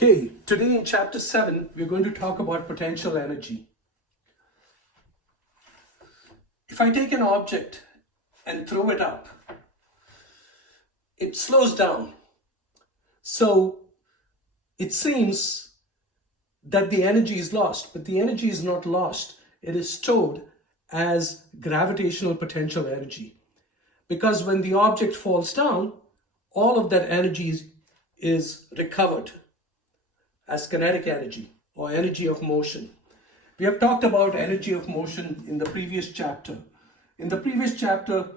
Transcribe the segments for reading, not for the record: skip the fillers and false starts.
Okay, today in chapter 7, we're going to talk about potential energy. If I take an object and throw it up, it slows down. So it seems that the energy is lost, but the energy is not lost. It is stored as gravitational potential energy. Because when the object falls down, all of that energy is recovered as kinetic energy or energy of motion. We have talked about energy of motion in the previous chapter. In the previous chapter,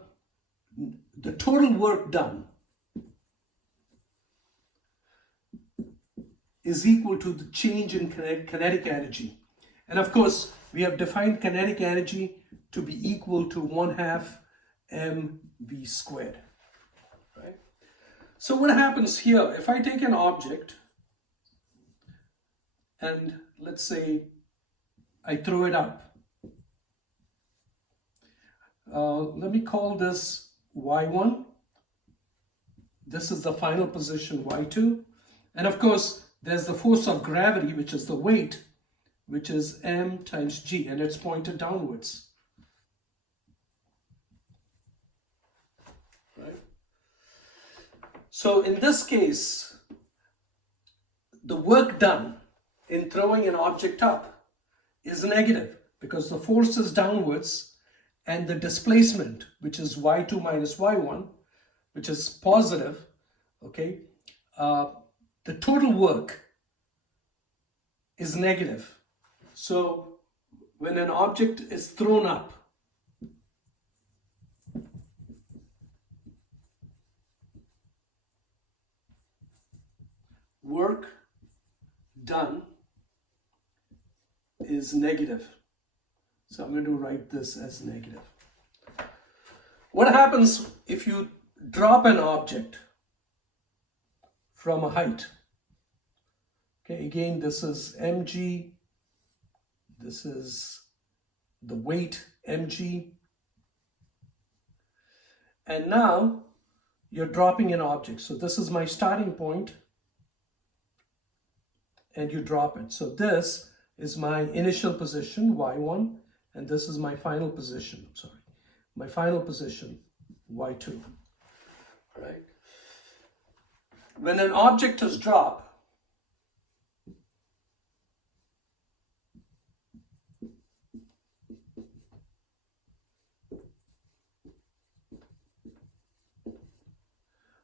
the total work done is equal to the change in kinetic energy. And of course, we have defined kinetic energy to be equal to 1/2 mv squared. Right? So what happens here, if I take an object and let's say I throw it up. Let me call this y1. This is the final position, y2. And of course, there's the force of gravity, which is the weight, which is m times g, and it's pointed downwards. Right? So in this case, the work done in throwing an object up is negative because the force is downwards and the displacement, which is y2 minus y1, which is positive, okay, the total work is negative. So when an object is thrown up, work done is negative. So I'm going to write this as negative. What happens if you drop an object from a height? Okay, again, this is mg. This is the weight mg. And now you're dropping an object. So this is my starting point. And you drop it. So this is my initial position, y1, and this is my final position, my final position, y2, right? When an object is dropped,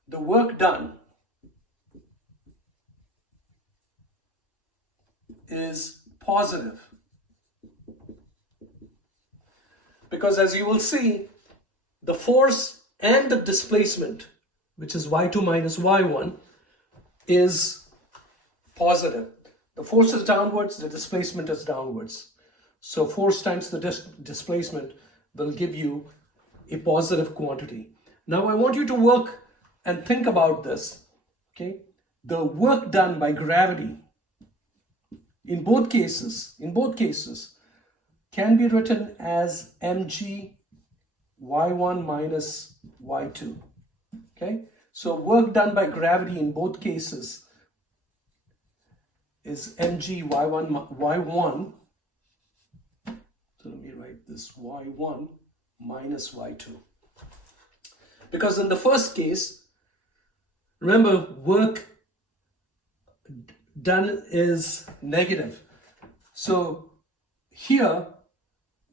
the work done is positive. Because as you will see, the force and the displacement, which is y2 minus y1, is positive. The force is downwards, the displacement is downwards. So force times the displacement will give you a positive quantity. Now I want you to work and think about this. Okay? The work done by gravity in both cases, can be written as mg y1 minus y2. Okay, so work done by gravity in both cases is mg y1. So let me write this y1 minus y2. Because in the first case, remember, work done is negative. So here,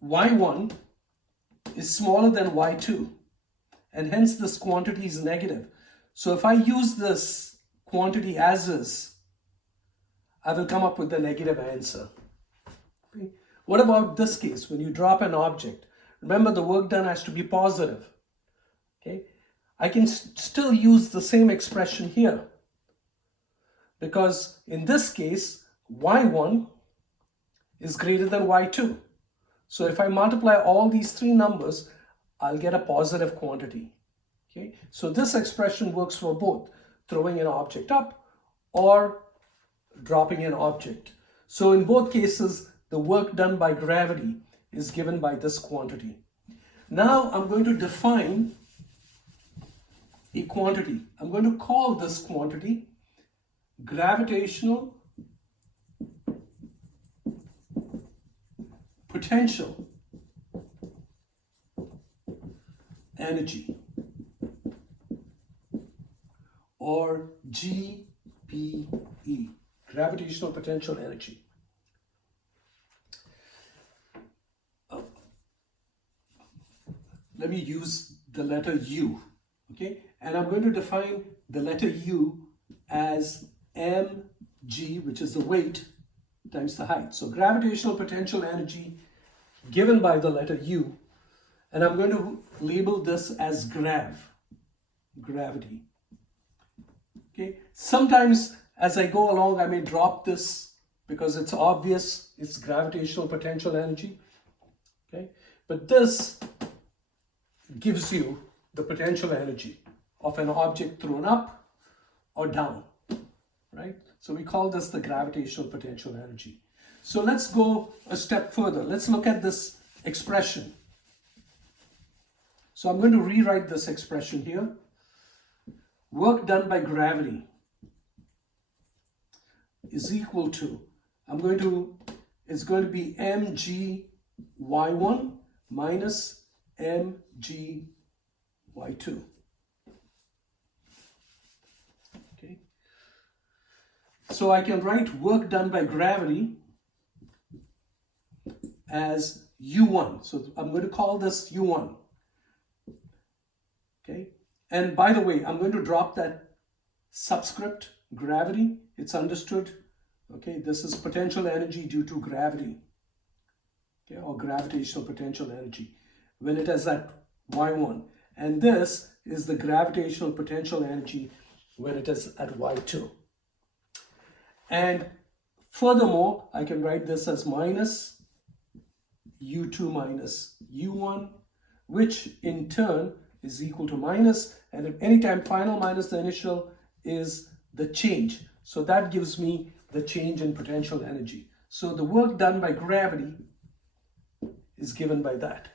y1 is smaller than y2, and hence this quantity is negative. So if I use this quantity as is, I will come up with the negative answer. Okay. What about this case? When you drop an object, remember the work done has to be positive. Okay, I can still use the same expression here. Because in this case, y1 is greater than y2. So if I multiply all these three numbers, I'll get a positive quantity. Okay? So this expression works for both throwing an object up or dropping an object. So in both cases, the work done by gravity is given by this quantity. Now I'm going to define a quantity. I'm going to call this quantity gravitational potential energy, or GPE, gravitational potential energy. Let me use the letter U, okay? And I'm going to define the letter U as mg, which is the weight, times the height. So gravitational potential energy given by the letter U, and I'm going to label this as gravity. Okay. Sometimes as I go along, I may drop this because it's obvious it's gravitational potential energy. Okay. But this gives you the potential energy of an object thrown up or down, right? So we call this the gravitational potential energy. So let's go a step further. Let's look at this expression. So I'm going to rewrite this expression here. Work done by gravity is equal to, it's going to be mg y1 minus mg y2. Okay. So I can write work done by gravity as U1. So I'm going to call this U1. Okay. And by the way, I'm going to drop that subscript, gravity. It's understood. Okay. This is potential energy due to gravity. Okay, or gravitational potential energy when it is at y1, and this is the gravitational potential energy when it is at y2. And furthermore, I can write this as minus u2 minus u1, which in turn is equal to minus, and at any time final minus the initial is the change. So that gives me the change in potential energy. So the work done by gravity is given by that.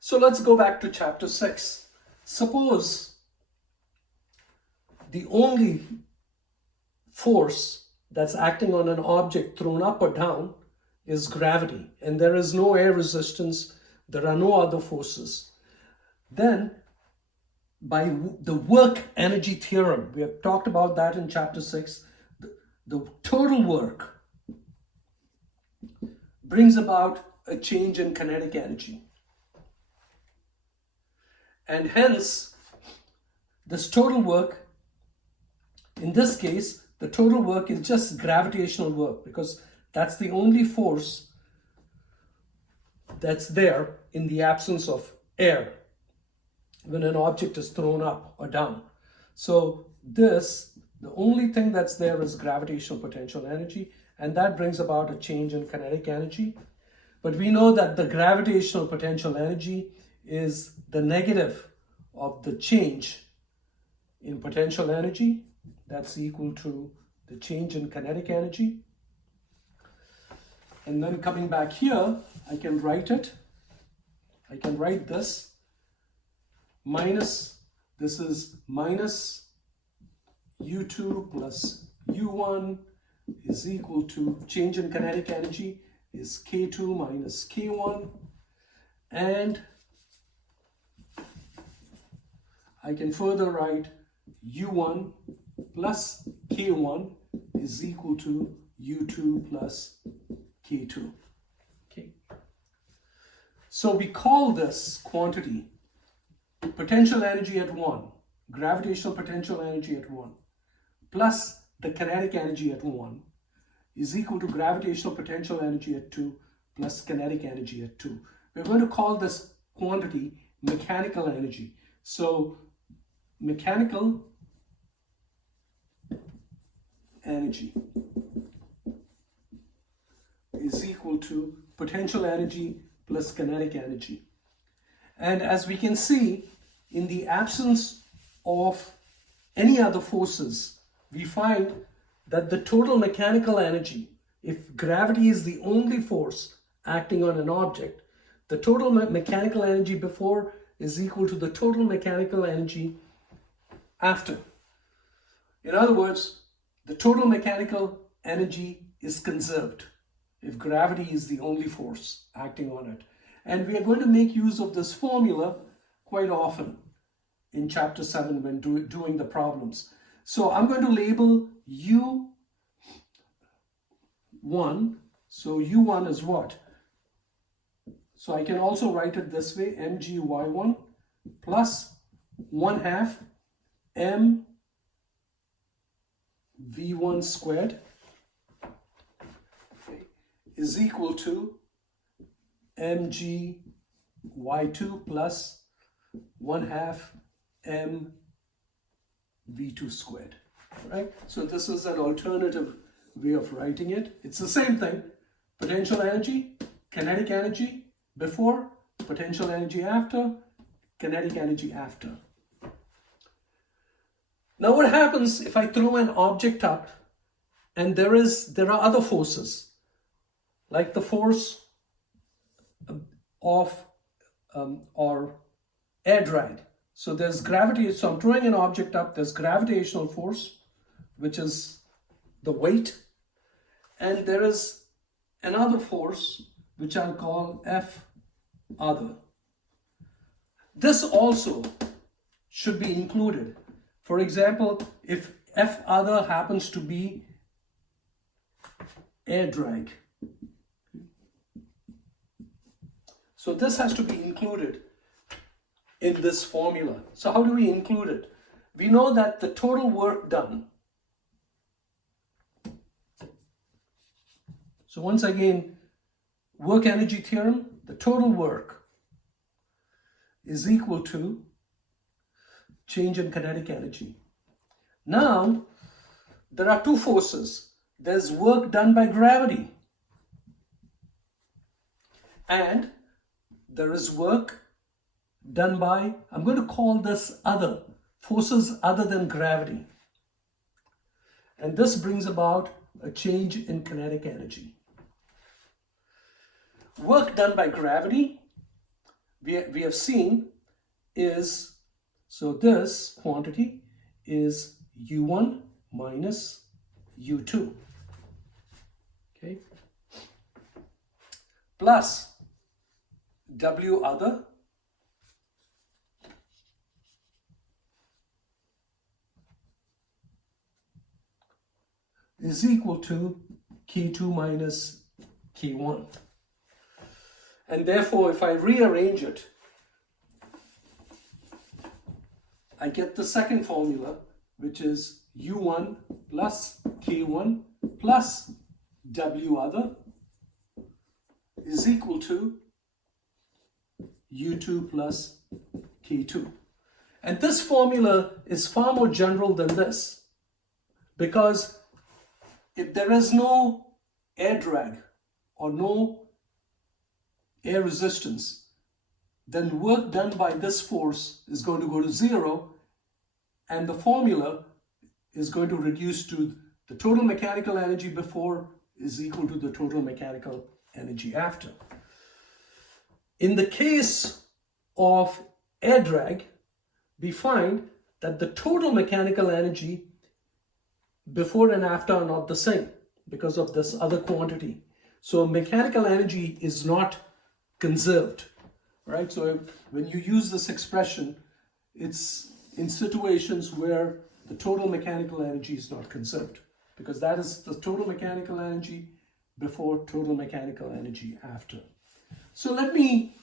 So let's go back to chapter 6. Suppose the only force that's acting on an object thrown up or down is gravity, and there is no air resistance, there are no other forces. Then by the work energy theorem, we have talked about that in chapter 6, the total work brings about a change in kinetic energy. And hence, this total work, in this case, the total work is just gravitational work, because that's the only force that's there in the absence of air when an object is thrown up or down. So the only thing that's there is gravitational potential energy, and that brings about a change in kinetic energy. But we know that the gravitational potential energy is the negative of the change in potential energy. That's equal to the change in kinetic energy. And then coming back here, I can write it. I can write this this is minus U2 plus U1 is equal to change in kinetic energy is K2 minus K1, and I can further write U1 plus K1 is equal to U2 plus K2. Okay. So we call this quantity potential energy at 1, gravitational potential energy at 1, plus the kinetic energy at 1 is equal to gravitational potential energy at 2 plus kinetic energy at 2. We're going to call this quantity mechanical energy. So mechanical energy is equal to potential energy plus kinetic energy. And as we can see, in the absence of any other forces, we find that the total mechanical energy, if gravity is the only force acting on an object, the total mechanical energy before is equal to the total mechanical energy after. In other words, the total mechanical energy is conserved if gravity is the only force acting on it. And we are going to make use of this formula quite often in chapter 7 when doing the problems. So I'm going to label U1. So U1 is what? So I can also write it this way, mgy1 plus 1/2 m v1 squared, okay, is equal to mg y2 plus 1/2 m v2 squared. Right? So this is an alternative way of writing it. It's the same thing. Potential energy, kinetic energy before, potential energy after, kinetic energy after. Now what happens if I throw an object up and there are other forces, like the force of or air drag. So there's gravity, so I'm throwing an object up, there's gravitational force, which is the weight, and there is another force, which I'll call F other. This also should be included. For example, if F other happens to be air drag, so this has to be included in this formula. So how do we include it? We know that the total work done. So once again, work energy theorem, the total work is equal to change in kinetic energy. Now, there are two forces. There's work done by gravity, and there is work done by, I'm going to call this other, forces other than gravity. And this brings about a change in kinetic energy. Work done by gravity, we have seen is, so this quantity is U1 minus U2, okay, plus W other is equal to K2 minus K1. And therefore, if I rearrange it, I get the second formula, which is U1 plus K1 plus W other is equal to U2 plus K2. And this formula is far more general than this, because if there is no air drag or no air resistance, then work done by this force is going to go to 0, and the formula is going to reduce to the total mechanical energy before is equal to the total mechanical energy after. In the case of air drag, we find that the total mechanical energy before and after are not the same because of this other quantity. So mechanical energy is not conserved, right? So when you use this expression, it's in situations where the total mechanical energy is not conserved, because that is the total mechanical energy before, total mechanical energy after. So let me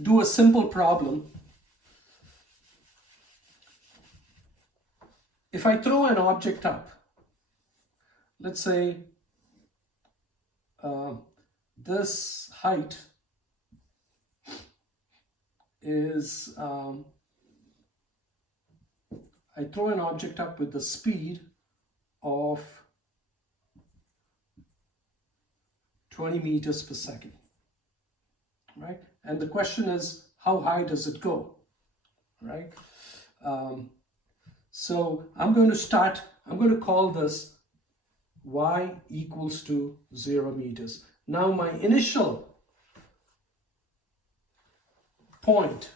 do a simple problem. If I throw an object up, let's say this height is, I throw an object up with the speed of 20 meters per second, right? And the question is, how high does it go, right? So I'm going to call this y equals to 0 meters. Now my initial point,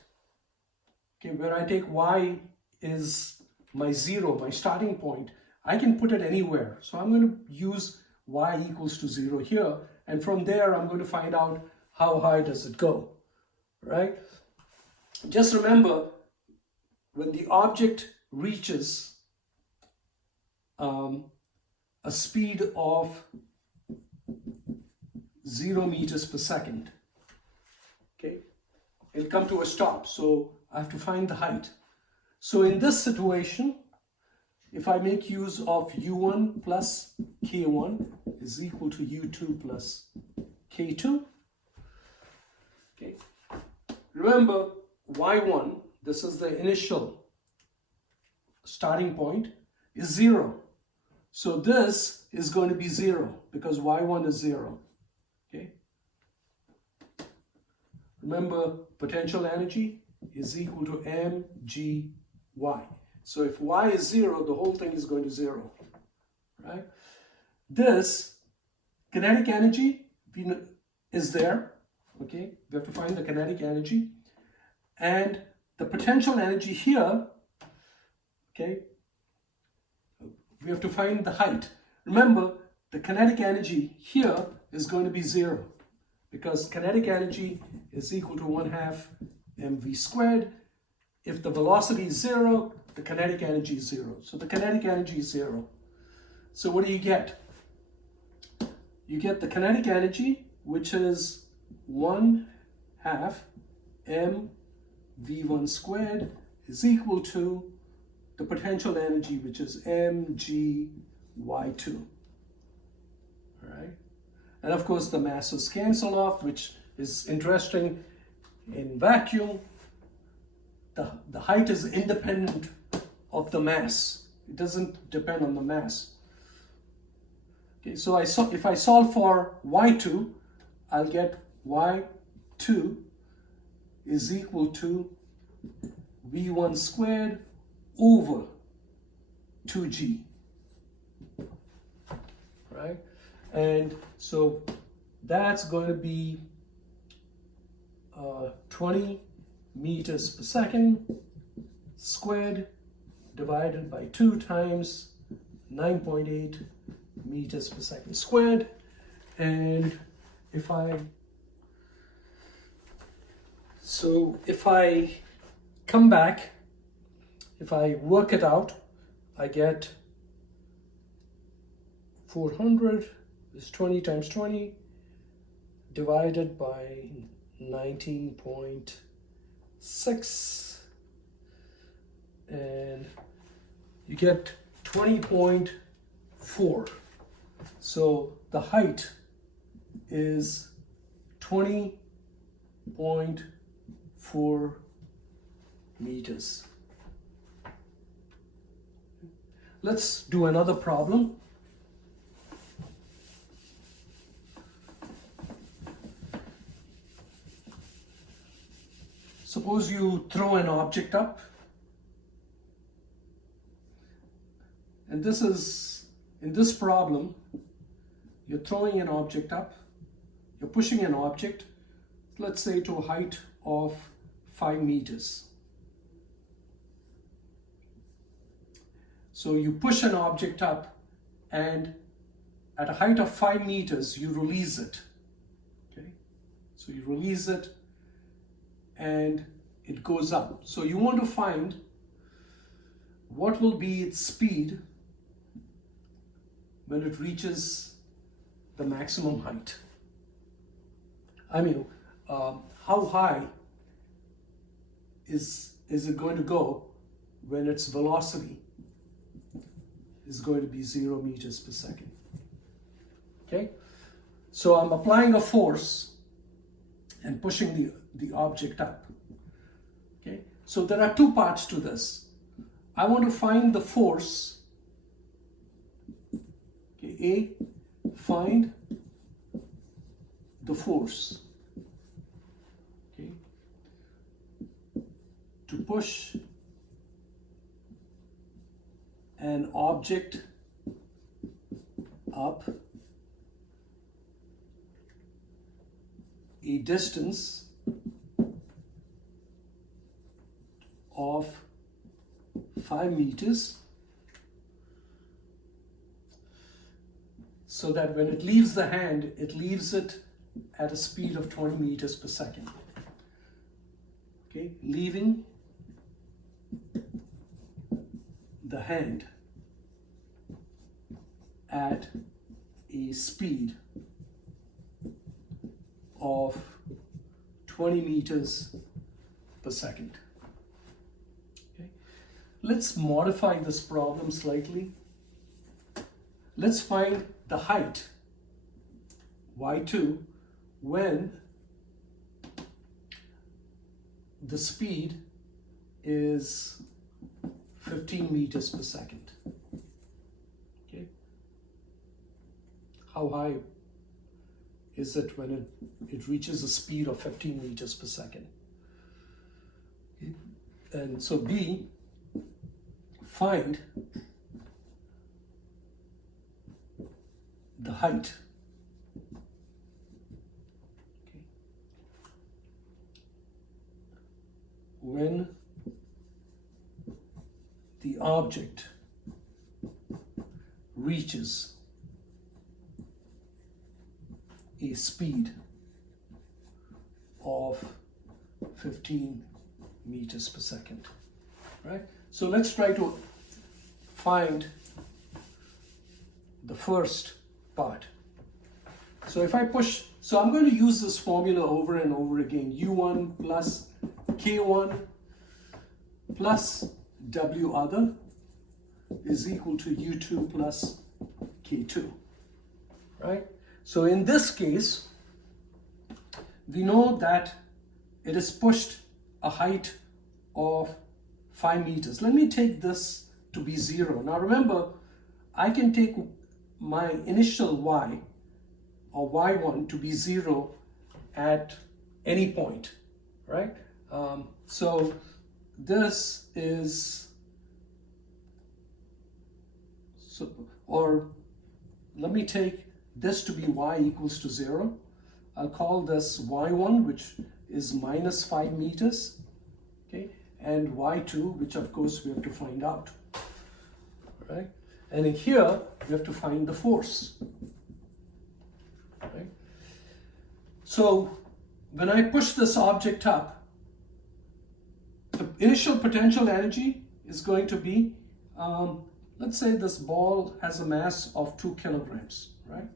okay, where I take y is my 0, my starting point, I can put it anywhere. So I'm going to use y equals to 0 here, and from there I'm going to find out how high does it go, right? Just remember, when the object reaches a speed of 0 meters per second, okay, it'll come to a stop. So I have to find the height. So in this situation, if I make use of u1 plus k1 is equal to u2 plus k2, okay, remember y1, this is the initial starting point, is 0. So this is going to be 0 because y1 is 0. Okay. Remember, potential energy is equal to mgy. So if y is 0, the whole thing is going to 0. Right? This kinetic energy is there. Okay, we have to find the kinetic energy, and the potential energy here. Okay, we have to find the height. Remember, the kinetic energy here is going to be 0 because kinetic energy is equal to 1/2 mv squared. If the velocity is 0, the kinetic energy is 0. So the kinetic energy is 0. So what do you get? You get the kinetic energy, which is 1/2 mv1 squared is equal to the potential energy, which is mgy2. All right? And of course, the masses cancel off, which is interesting in vacuum. The height is independent of the mass. It doesn't depend on the mass. Okay, so if I solve for y2, I'll get y2 is equal to v1 squared over 2g, right? And so that's going to be 20 meters per second squared divided by 2 times 9.8 meters per second squared. And if I come back, if I work it out, I get 400 is 20 times 20 divided by 19.6, and you get 20.4. So the height is 20.4 meters. Let's do another problem. Suppose you throw an object up, and this is, in this problem, you're throwing an object up, you're pushing an object, let's say to a height of 5 meters. So you push an object up, and at a height of 5 meters, you release it. Okay? So you release it, and it goes up. So you want to find what will be its speed when it reaches the maximum height. I mean, how high is it going to go when its velocity is going to be 0 meters per second? Okay, so I'm applying a force and pushing the object up. Okay, so there are 2 parts to this. I want to find the force. Okay, find the force. Okay, to push an object up a distance of 5 meters so that when it leaves the hand, it leaves it at a speed of 20 meters per second. Okay, leaving the hand at a speed of 20 meters per second. Okay. Let's modify this problem slightly. Let's find the height, y2, when the speed is 15 meters per second. Okay. How high is it when it reaches a speed of 15 meters per second? Okay. And so B, find the height. Okay. When the object reaches a speed of 15 meters per second, right? So let's try to find the first part. So if I push, so I'm going to use this formula over and over again. U1 plus K1 plus W other is equal to U2 plus K2, right? So in this case, we know that it is pushed a height of 5 meters. Let me take this to be 0. Now remember, I can take my initial y or y1 to be 0 at any point, right? So this is, so, or let me take this to be y equals to 0. I'll call this y1, which is minus 5 meters, okay, and y2, which of course we have to find out, right? And in here, we have to find the force, right? So when I push this object up, the initial potential energy is going to be, let's say this ball has a mass of 2 kilograms, right?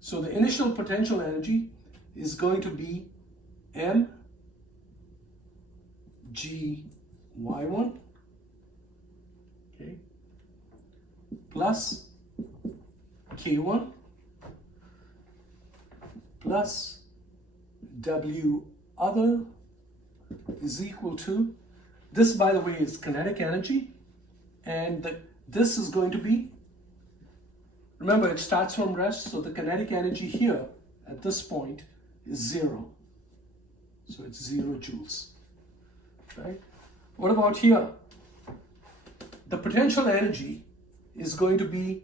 So the initial potential energy is going to be mg y1, okay, plus k1 plus w other is equal to, this by the way is kinetic energy, and this is going to be, remember it starts from rest, so the kinetic energy here at this point is 0. So it's 0 joules, right? What about here? The potential energy is going to be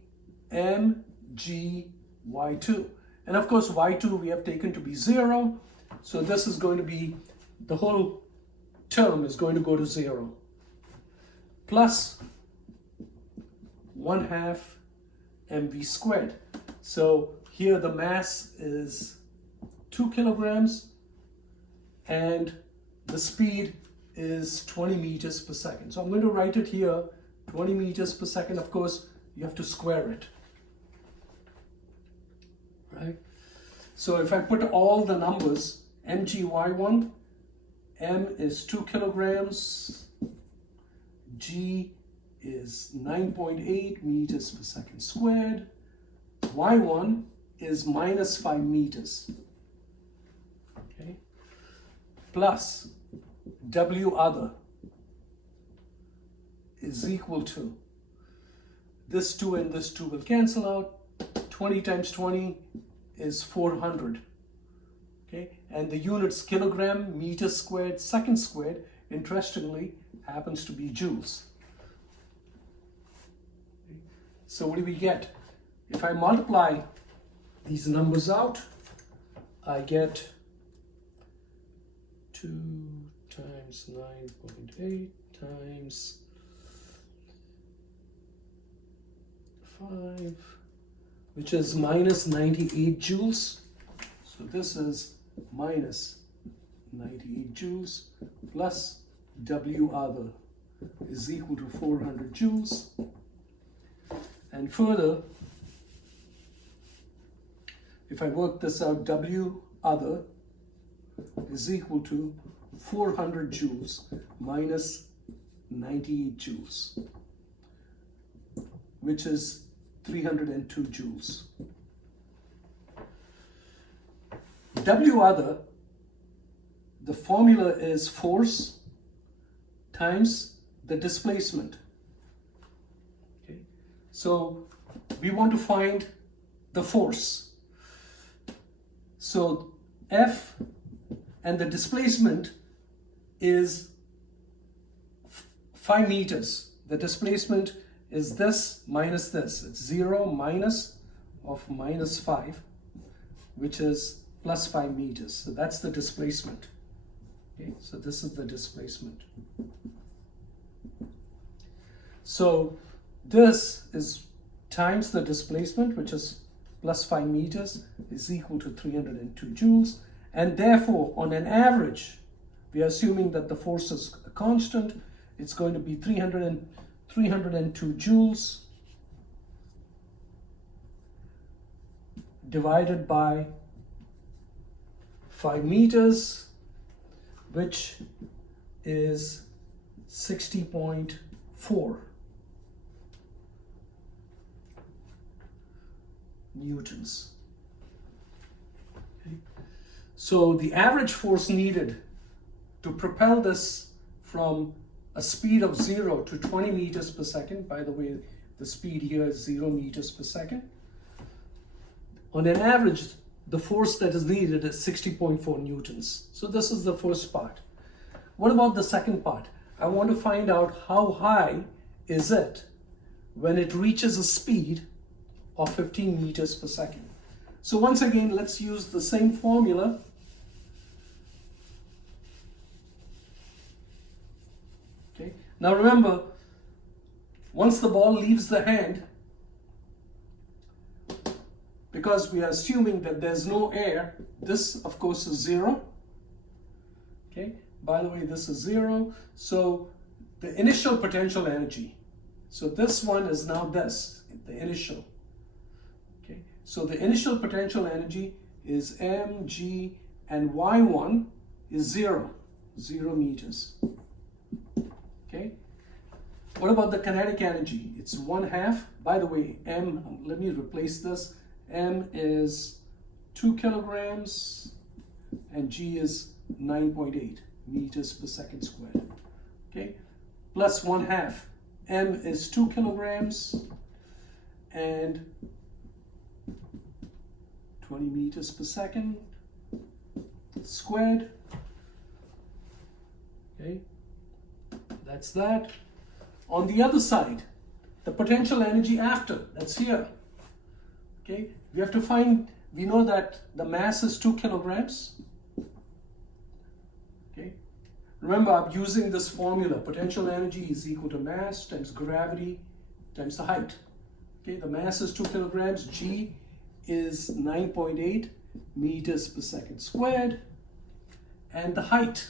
mg y2. And of course y2 we have taken to be 0. So this is going to be, the whole term is going to go to 0. Plus 1/2 mv squared. So here the mass is 2 kilograms and the speed is 20 meters per second. So I'm going to write it here, 20 meters per second. Of course, you have to square it, right? So if I put all the numbers, mgy1, m is 2 kilograms, g is 9.8 meters per second squared, y1 is minus 5 meters, okay, plus w other is equal to, this 2 and this 2 will cancel out, 20 times 20 is 400, okay, and the units kilogram, meter squared, second squared, interestingly happens to be joules. So what do we get? If I multiply these numbers out, I get 2 times 9.8 times 5, which is minus 98 joules. So this is minus 98 joules plus W other is equal to 400 joules. And further, if I work this out, W other is equal to 400 joules minus 98 joules, which is 302 joules. W other, the formula is force times the displacement. Okay. So we want to find the force. So F and the displacement is 5 meters. The displacement is this minus this. It's 0 minus of minus 5, which is plus 5 meters. So that's the displacement. Okay, so this is the displacement. So this is times the displacement, which is plus 5 meters, is equal to 302 joules. And therefore, on an average, we are assuming that the force is a constant. It's going to be 302 joules divided by 5 meters, which is 60.4 newtons. Okay. So the average force needed to propel this from a speed of 0 to 20 meters per second, by the way, the speed here is 0 meters per second. On an average, the force that is needed is 60.4 newtons. So this is the first part. What about the second part? I want to find out how high is it when it reaches a speed of 15 meters per second. So once again, let's use the same formula. Okay. Now remember, once the ball leaves the hand, because we are assuming that there's no air, this of course is 0. Okay. By the way, this is 0. So the initial potential energy, so this one is now this, the initial. Okay. So the initial potential energy is mg, and y1 is 0 meters. Okay. What about the kinetic energy? It's 1/2. By the way, m, let me replace this. M is 2 kilograms and g is 9.8 meters per second squared. Okay, plus 1/2. M is 2 kilograms and 20 meters per second squared. Okay, that's that. On the other side, the potential energy after, that's here. Okay, we have to find, we know that the mass is 2 kilograms. Okay, remember I'm using this formula, potential energy is equal to mass times gravity times the height. Okay, the mass is 2 kilograms, g is 9.8 meters per second squared, and the height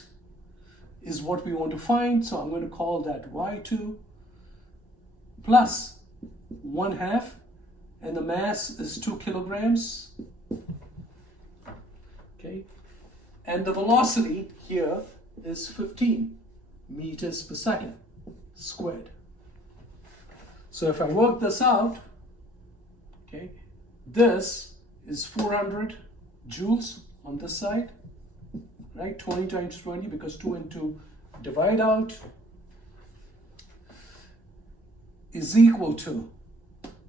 is what we want to find, so I'm going to call that y2 plus 1/2, and the mass is 2 kilograms. Okay, and the velocity here is 15 meters per second squared. So if I work this out, okay, this is 400 joules on this side, right? 20 times 20, because 2 and 2 divide out, is equal to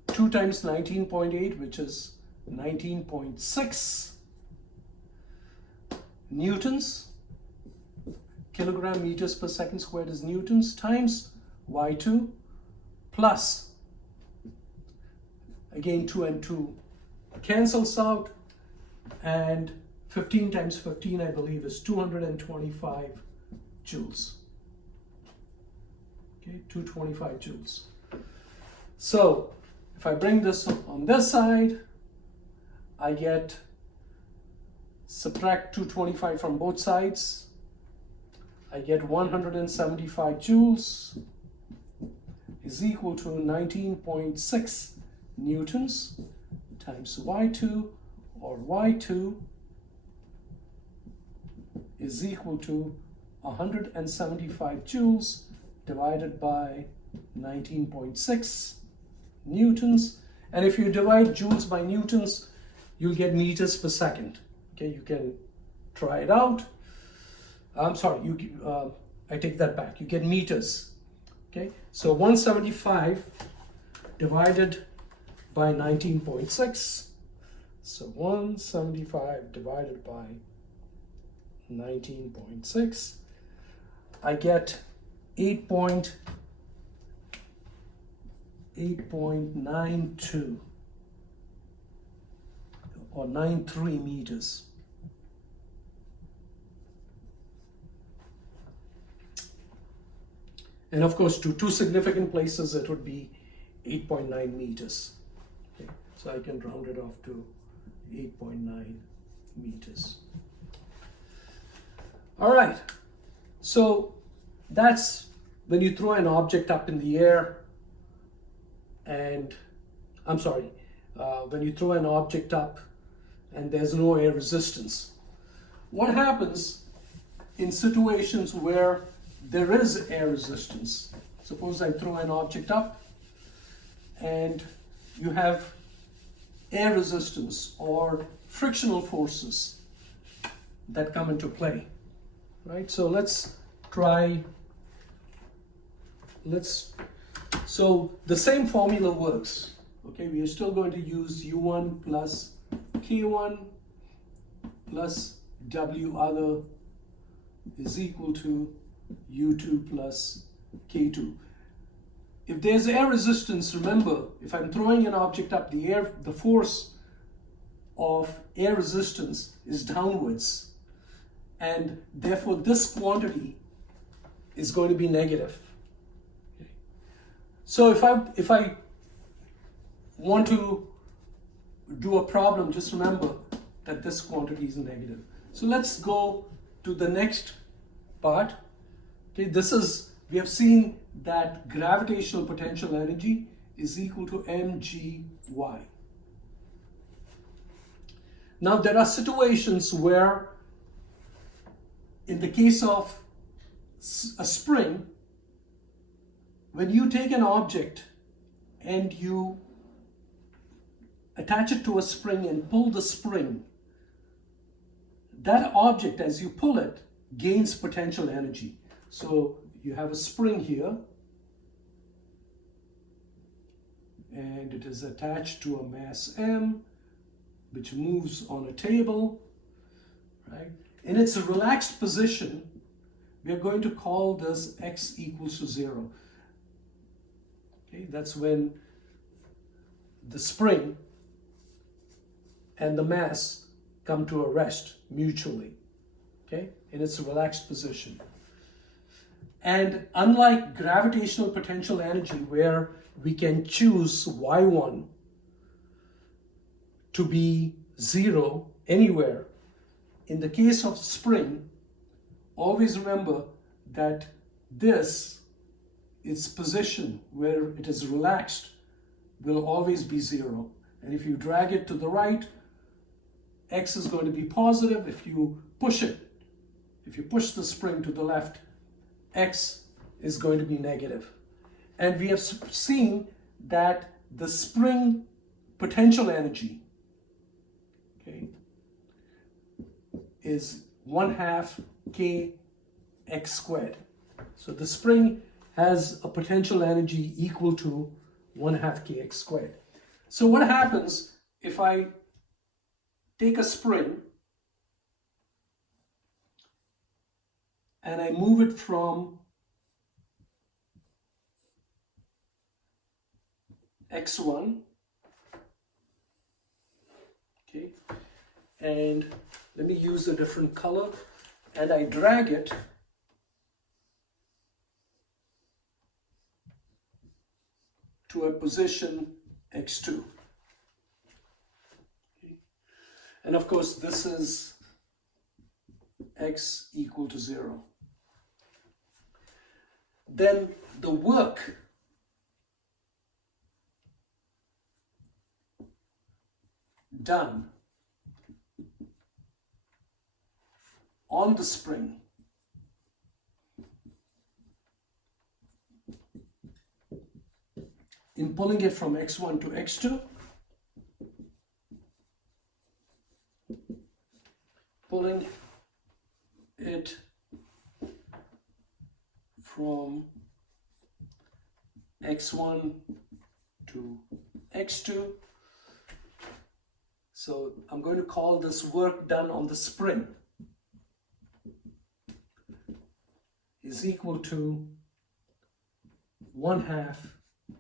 2 times 19.8, which is 19.6 newtons. Kilogram meters per second squared is newtons, times y2 plus, again 2 and 2 cancels out, and 15 times 15 I believe is 225 joules. Okay, 225 joules. So If I bring this on this side, I get, subtract 225 from both sides, I get 175 joules is equal to 19.6 newtons times Y2, or Y2 is equal to 175 joules divided by 19.6 newtons. And if you divide joules by newtons, you'll get meters per second. Okay, you can try it out. I'm sorry, I take that back. You get meters. Okay, so 175 divided by 19.6. So 175 divided by 19.6. I get 8.92 or 93 meters. And of course, to two significant places, it would be 8.9 meters. Okay, so I can round it off to 8.9 meters. All right, so that's when you throw an object up in the air, and when you throw an object up and there's no air resistance. What happens in situations where there is air resistance? Suppose I throw an object up and you have air resistance or frictional forces that come into play, right? So so the same formula works. Okay, we are still going to use U1 plus K1 plus W other is equal to U2 plus K2. If there's air resistance, remember, if I'm throwing an object up, the force of air resistance is downwards, and therefore this quantity is going to be negative. Okay. So if I want to do a problem, just remember that this quantity is negative. So let's go to the next part. Okay, we have seen that gravitational potential energy is equal to mgy. Now there are situations where, in the case of a spring, when you take an object and you attach it to a spring and pull the spring, that object, as you pull it, gains potential energy. So you have a spring here, and it is attached to a mass m, which moves on a table, right? In its relaxed position, we are going to call this x equals to 0. Okay, that's when the spring and the mass come to a rest mutually, okay, in its relaxed position. And unlike gravitational potential energy, where we can choose y1 to be 0 anywhere, in the case of spring, always remember that its position where it is relaxed will always be 0. And if you drag it to the right, x is going to be positive. If you push the spring to the left, x is going to be negative. And we have seen that the spring potential energy, okay, is 1/2 kx squared. So the spring has a potential energy equal to 1/2 kx squared. So what happens if I take a spring and I move it from x1, okay, and let me use a different color, and I drag it to a position x2. Okay. And of course, this is x equal to 0. Then the work done on the spring in pulling it from x1 to x2, pulling it from x1 to x2. So I'm going to call this work done on the spring is equal to 1/2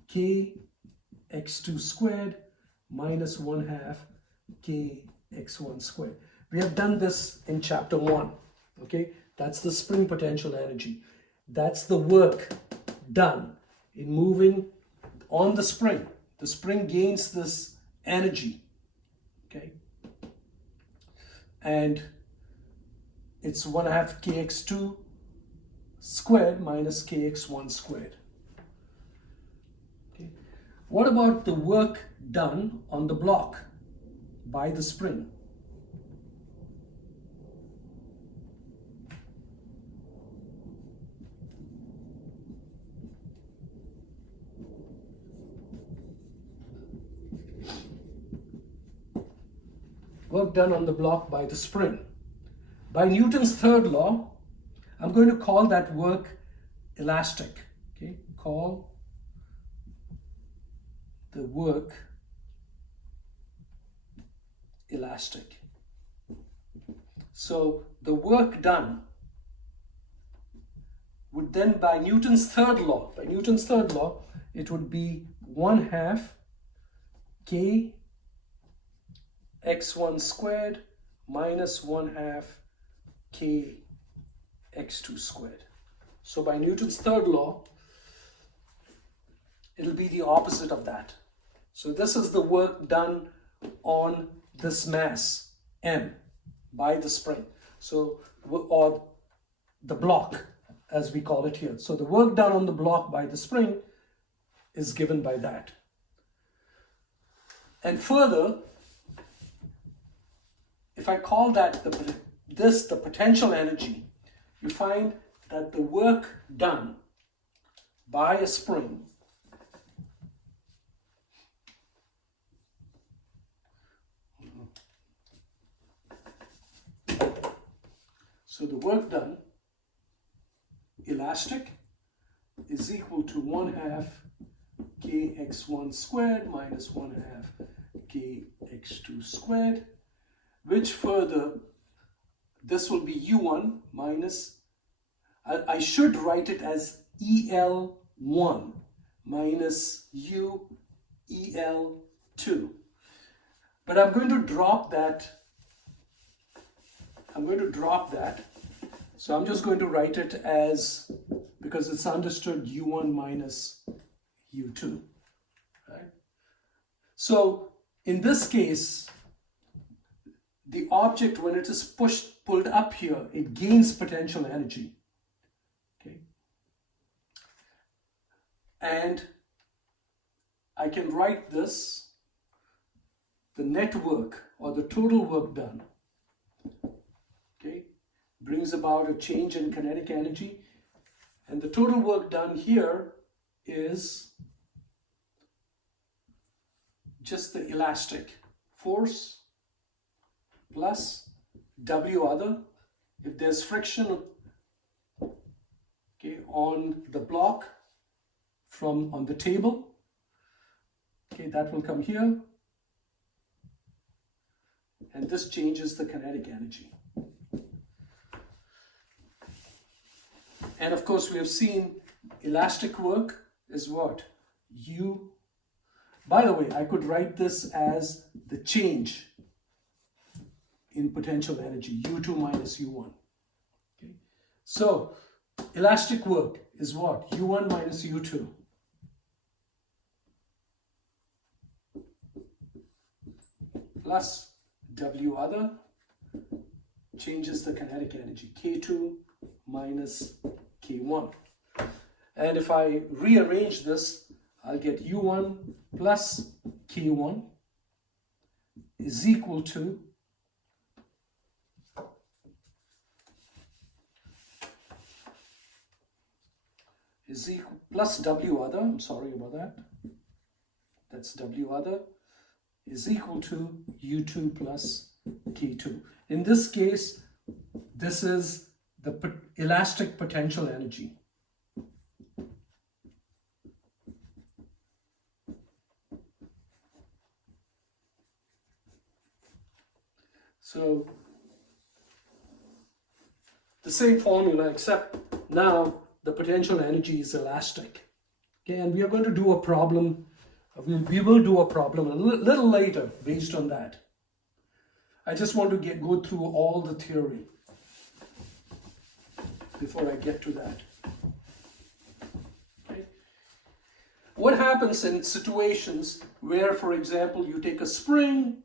k x2 squared minus 1/2 k x1 squared. We have done this in chapter 1. Okay, that's the spring potential energy. That's the work done in moving on the spring. The spring gains this energy. Okay, and it's 1/2 kx2 squared minus kx1 squared. Okay. What about the work done on the block by the spring? Work done on the block by the spring. By Newton's third law, I'm going to call that work elastic. Okay, call the work elastic. So the work done would then, by Newton's third law, it would be 1/2 k x1 squared minus 1/2 k x2 squared. So by Newton's third law, it'll be the opposite of that. So this is the work done on this mass M by the spring. So, or the block as we call it here. So the work done on the block by the spring is given by that. And further, if I call that the potential energy, you find that the work done by a spring so the work done elastic is equal to 1/2 kx1 squared minus 1/2 kx2 squared, which further, this will be U1 minus, I should write it as EL1 minus UEL2. But I'm going to drop that. So I'm just going to write it as, because it's understood, U1 minus U2. Right? So in this case, the object, when it is pulled up here, it gains potential energy. Okay, and I can write this, the net work or the total work done, okay, brings about a change in kinetic energy, and the total work done here is just the elastic force plus W other. If there's friction, okay, on the block on the table, okay, that will come here, and this changes the kinetic energy. And of course, we have seen elastic work is what? U. By the way, I could write this as the change in potential energy, U2 minus U1. Okay. So elastic work is what? U1 minus U2. plus W other changes the kinetic energy, K2 minus K1. And if I rearrange this, I'll get U1 plus K1 is equal to plus W other, I'm sorry about that, that's W other, is equal to U2 plus K2. In this case, this is the elastic potential energy. So the same formula, except now the potential energy is elastic. Okay, and we are going to do a problem. We will do a problem a little later based on that. I just want to go through all the theory before I get to that. Okay. What happens in situations where, for example, you take a spring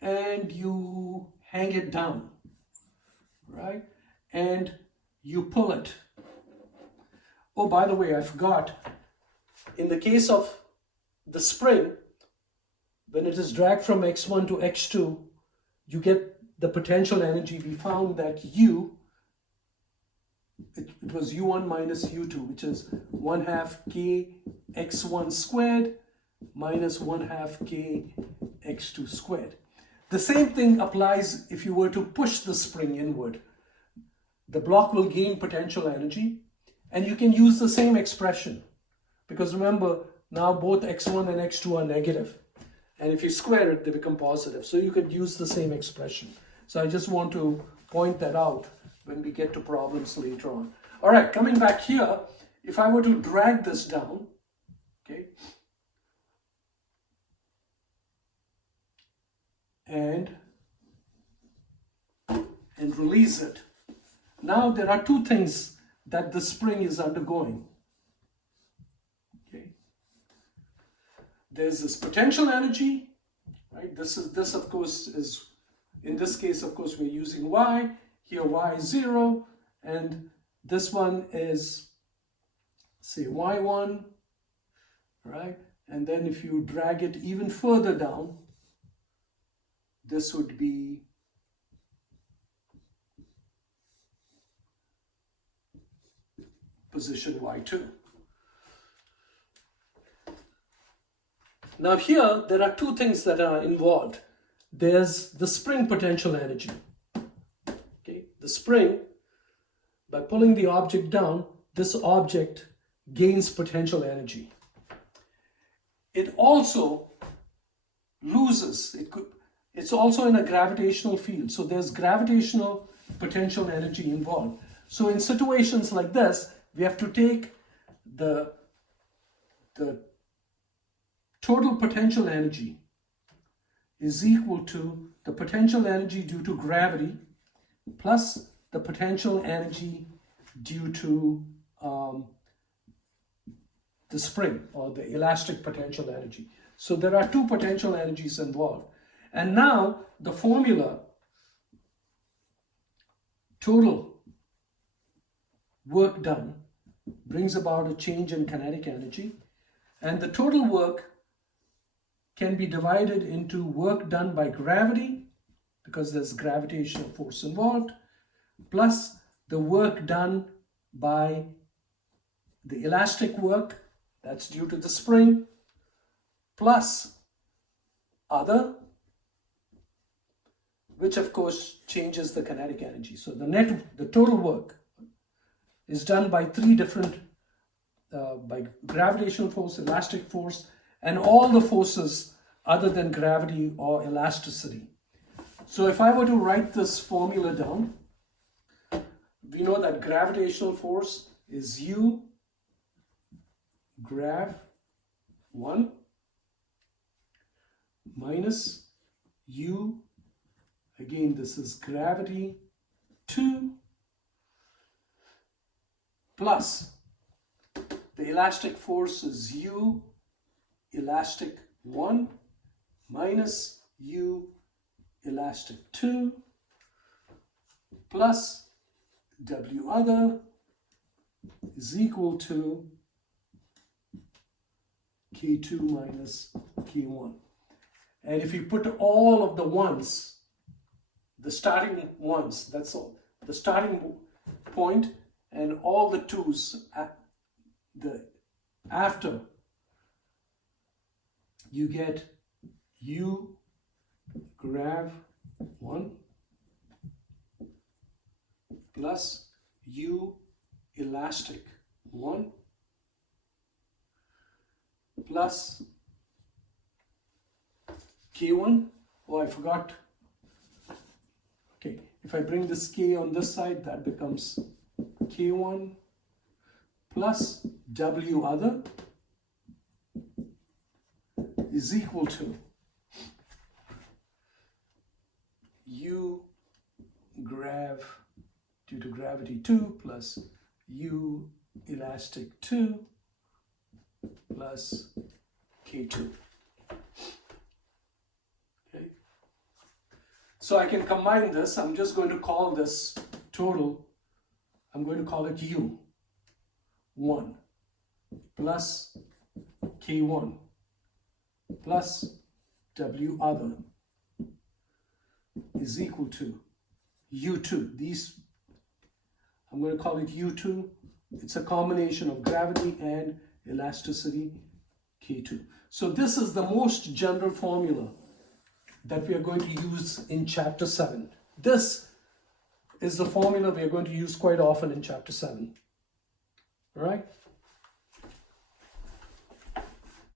and you hang it down, right? And you pull it. Oh, by the way, I forgot. In the case of the spring, when it is dragged from x1 to x2, you get the potential energy. We found that it was u1 minus u2, which is 1/2 k x1 squared minus 1/2 k x2 squared. The same thing applies if you were to push the spring inward. The block will gain potential energy, and you can use the same expression, because remember, now both x1 and x2 are negative, and if you square it, they become positive. So you could use the same expression. So I just want to point that out when we get to problems later on. All right, coming back here, if I were to drag this down, okay, and release it. Now there are two things that the spring is undergoing. Okay. There's this potential energy, right? This of course is, in this case, of course, we're using y. Here y is 0, and this one is, say, y1, right? And then if you drag it even further down, this would be position y2. Now here, there are two things that are involved. There's the spring potential energy. Okay, the spring, by pulling the object down, this object gains potential energy. It also loses, it's also in a gravitational field. So there's gravitational potential energy involved. So in situations like this, we have to take the total potential energy is equal to the potential energy due to gravity plus the potential energy due to the spring, or the elastic potential energy. So there are two potential energies involved. And now the formula, total work done, brings about a change in kinetic energy, and the total work can be divided into work done by gravity, because there's gravitational force involved, plus the work done by the elastic work, that's due to the spring, plus other, which of course changes the kinetic energy. So the total work is done by three different, by gravitational force, elastic force, and all the forces other than gravity or elasticity. So if I were to write this formula down, we know that gravitational force is U grav 1 minus U, again this is gravity 2, plus the elastic force is U elastic 1 minus U elastic 2 plus W other is equal to K2 minus K1. And if you put all of the ones, the starting ones, that's all, the starting point, and all the twos after, you get U grav 1 plus U elastic 1 plus K1. Oh, I forgot. Okay, if I bring this K on this side, that becomes K1 plus W other is equal to U grav due to gravity 2 plus U elastic 2 plus K2. Okay. So I can combine this. I'm just going to call this total, I'm going to call it U1 plus K1 plus W other is equal to U2. These, I'm going to call it U2. It's a combination of gravity and elasticity, K2. So this is the most general formula that we are going to use in chapter 7. This is the formula we are going to use quite often in chapter 7. All right?